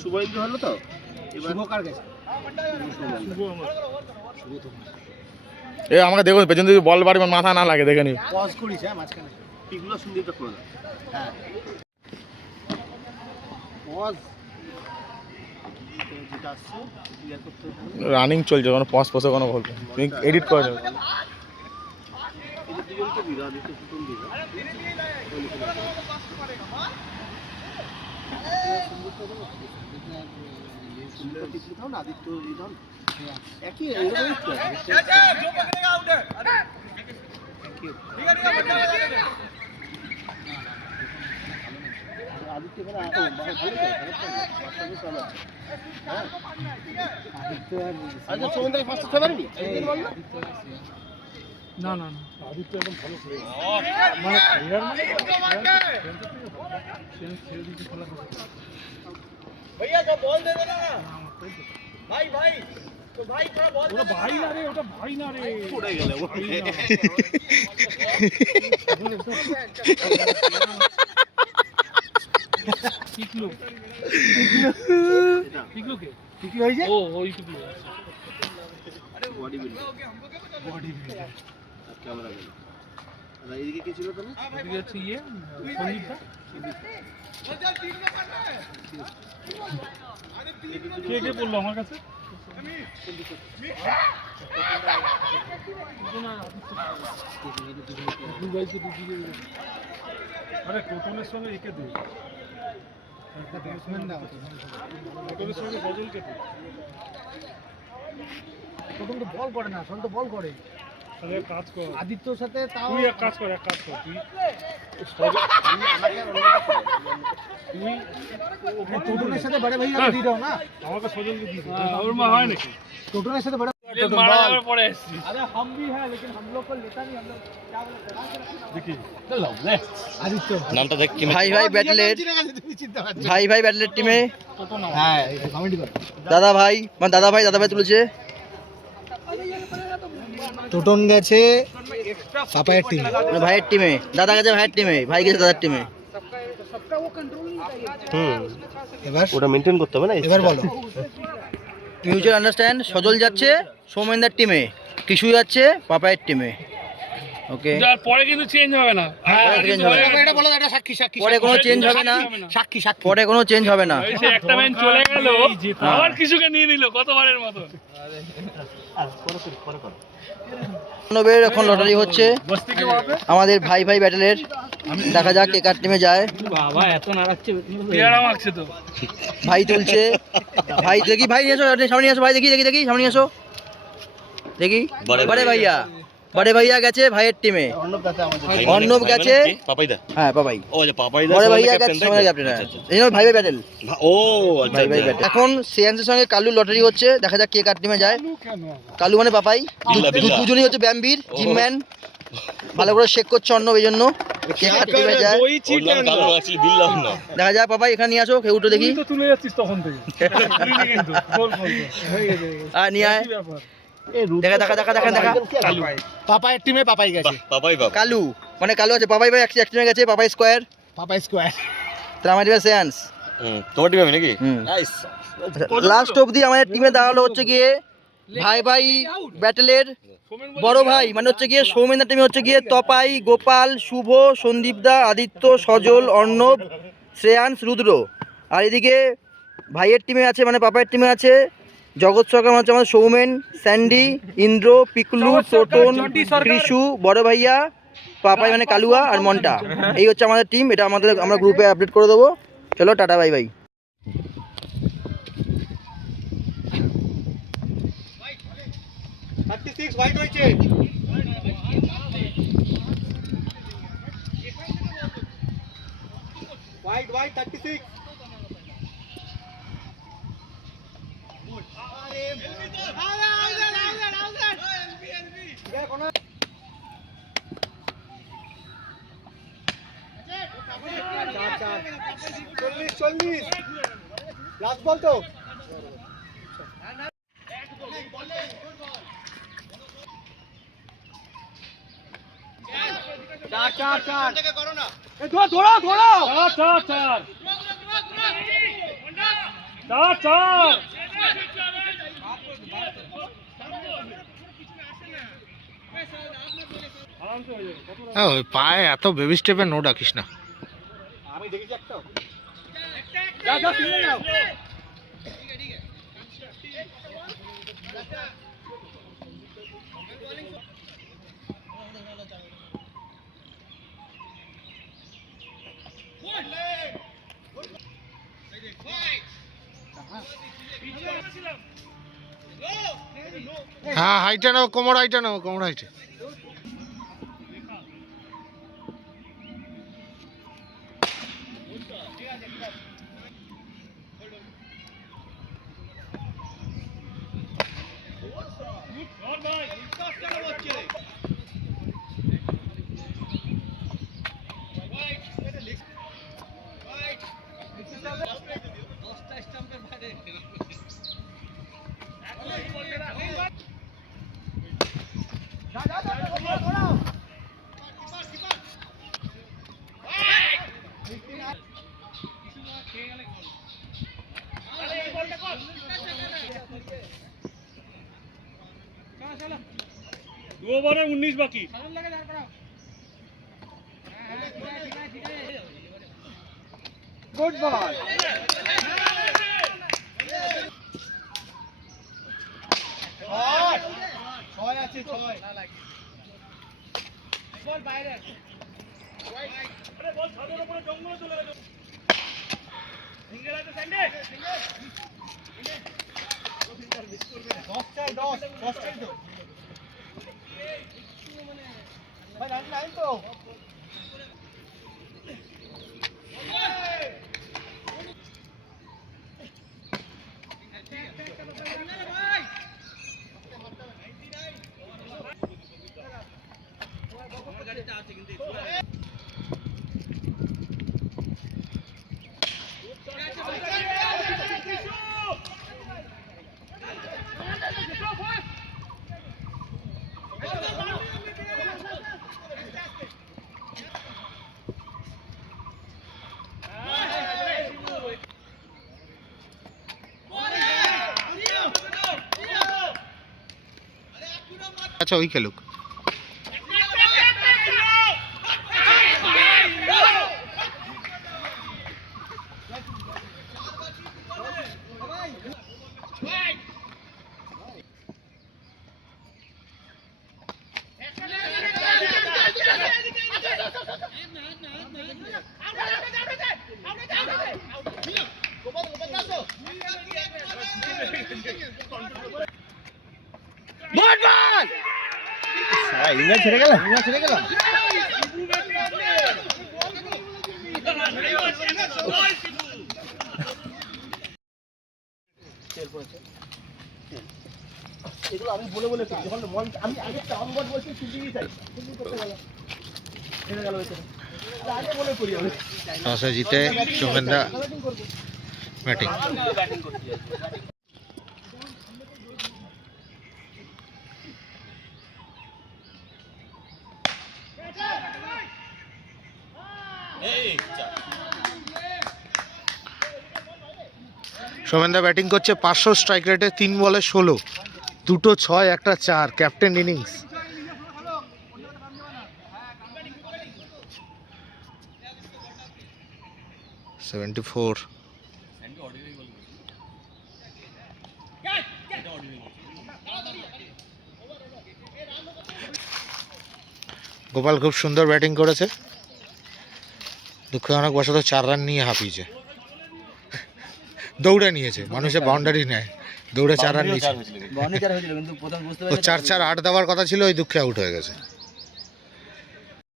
শুভেন্দু হলো তো শুভ কার গেছে? এ আমাকে দেখুন পেছন দিকে বল বাড়ি মাথা না লাগে দেখে নি। পজ করিস হ্যাঁ মাঝখানে। পিগুলো সুন্দর করে দাও। হ্যাঁ পজ যেটা আসছে ক্লিয়ার করতে হবে। রানিং চলছে কোনো পজ পসে কোনো বলবে তুমি এডিট করে দেবে। এই দুজনকে দিদা দিতে ফুটুন দিদা সুন্দর টিপি দাও না আদিত্য এই দাও একই এরকমই তো আদিত্য এখানে আসো মানে ভালো করে হ্যাঁ আদিত্য আচ্ছা সুমন্ত ফার্স্ট হতে পারেনি না না না আদিত্য একদম ভালো খেলে মানে भैया जब बॉल दे देना ना भाई भाई तो भाई थोड़ा बॉल ओटा भाई ना रे ओटा भाई ना रे পড়ে গেল টিকলু টিকলু के টিকলু হইছে ও ওই টিকলু আরে বডি বিল্ডার ক্যামেরা গেল আর এইদিকে কি ছিল তাহলে এদিকে হচ্ছে ইয়ে সন্দীপদা কে কে বললো আমার কাছে আরে টোটনের সঙ্গে একে দিই টোটনের সঙ্গে সজলকে দিই টোটন তো বল করে না সজল তো বল করে তাহলে কাজ কর আদিত্যর সাথে তাও তুই এক কাজ কর তুই তুই টোটনের সাথে বড় ভাইয়া দিয়ে দাও না আমাকে সজলকে দিয়ে দাও ওর মা হয় নাকি টোটনের সাথে বড় মারা যাবে পরে আসছি अरे हम भी हैं लेकिन हम लोग को लेता नहीं हम लोग क्या बोलते देखिए चलो ले आदित्य নামটা দেখ কি ভাই ভাই ব্যাটলের ভাই ভাই ব্যাটলের টিমে হ্যাঁ কমেন্ট কর দাদা ভাই মানে দাদা ভাই তুলেছে টোটন গেছে পাপায়ের টিমে মানে ভাইয়ের টিমে দাদা গেছে ভাইয়ের টিমে ভাই গেছে দাদার টিমে এবার ওটা মেইনটেইন করতে হবে না এবার বলো মিউচুয়াল আন্ডারস্ট্যান্ড সজল যাচ্ছে সৌমেন্দার টিমে টিসু যাচ্ছে পাপায়ের টিমে ওকে পরে কিন্তু চেঞ্জ হবে না এটা বলো এটা সাক্ষী সাক্ষী পরে কোনো চেঞ্জ হবে না সাক্ষী সাক্ষী পরে কোনো চেঞ্জ হবে না সে একটা ম্যান চলে গেল আবার কিছুকে নিয়ে নিল কতবারের মতো নবের এখন লটারি হচ্ছে আমাদের ভাই ভাই ব্যাটেলের দেখা যাক কে কার টিমে যায় বাবা এত নাড়াচ্ছে পেয়ারা মাখছে তো ভাই তুলছে ভাই দেখি ভাই এসো সামনে এসো ভাই দেখি সামনে এসো দেখি বড়ে ভাইয়া গেছে ভাইয়ের টিমে অর্ণব গেছে পাপাইদা হ্যাঁ পাপাই ও যে পাপাইদা বড়ে ভাইয়া গেছে আমাদের ক্যাপ্টেন এই জন্য ভাই ভাই ব্যাটেল ও ভাই ভাই ব্যাটেল এখন শ্রেয়াংসের সঙ্গে কালু লটারি হচ্ছে দেখা যাক কে কার টিমে যায় কালু মানে পাপাই দুজনই হচ্ছে ব্যাম্বির জিমম্যান ভালো করে শেক করছে অর্ণব এই জন্য কে কার টিমে যায় দেখা যায় পাপাই এখানে নিয়ে আসো খেয়ে উঠো দেখি তুলে যাচ্ছিস তখন থেকে আর নিয়ে আয় দেখা পাপায়ের টিমে পাপাই গেছে কালু মানে কালু আছে পাপাই ভাই এক টিমে গেছে পাপাই স্কোয়ার তার আমার টিমে সেন্স তোমার টিমে নাকি নাইস লাস্ট অবধি আমাদের টিমে দাঁড়ালো হচ্ছে গিয়ে ভাই ভাই ব্যাটেলের বড় ভাই মানে হচ্ছে গিয়ে সৌমেন্দার টিমে হচ্ছে গিয়ে তপাই গোপাল শুভ সন্দীপদা আদিত্য সজল অর্ণব শ্রেয়াংস রুদ্র আর এদিকে ভাইয়ের টিমে আছে মানে পাপায়ের টিমে আছে জগৎ সরকার হচ্ছে আমাদের সৌমেন স্যান্ডি ইন্দ্র পিকলু টোটন ত্রিশু বড় ভাইয়া পাপাই মানে কালুয়া আর মন্টা এই হচ্ছে আমাদের টিম এটা আমরা গ্রুপে আপডেট করে দেবো চলো tata bye bye White 36 40 last বল তো চার করো না দৌড়াও চার চার চার আরামসে হয়ে যাবে। কত হ্যাঁ, ওই পায়ে এত বেবি স্টেপে নো ডাকিস না। আমি দেখেছি একটা হ্যাঁ, হাইটে নাও, কোমর হাইটে নাও, কোমর হাইটে। দু ওভারে 19 বাকি। গুড বল ছয় আছে ছয় বল বাইরে আরে বল ছাদের উপরে জঙ্গলে চলে গেছে। সিঙ্গেল আছে সাইডে। 10 চাই 10 চাই তো ভাই রান লাইন তো আচ্ছা, ওই খেলুক। ইংল্যান্ড ছেড়ে গেলাম এগুলো আমি বলে বলে করি যখন মন আমি আগে টাউনওয়ার্ড বলছি ফিল্ডিংই চাই ফিল্ডিং করতে গেলাম ছেড়ে গেল ওইটা আগে বলে করি আমি টসে জিতে সোমেনদা ব্যাটিং। ব্যাটিং করতে যাচ্ছি সোমেনদা ব্যাটিং করছে 500 স্ট্রাইক রেটে, 3 বলে 16, 2 6 1 4, ক্যাপ্টেন ইনিংস। গোপাল খুব সুন্দর ব্যাটিং করেছে, দুঃখজনক বশত 4 রান নিয়ে হাঁপিয়েছে। দৌড়ে নিয়েছে, মানুষের বাউন্ডারি নেয়, দৌড়ে 4 রান নিয়েছে। বর্ণিচার হয়েছিল কিন্তু প্রথম বুঝতে ও 4-4 8 দেওয়ার কথা ছিল, ওই দুঃখে আউট হয়ে গেছে।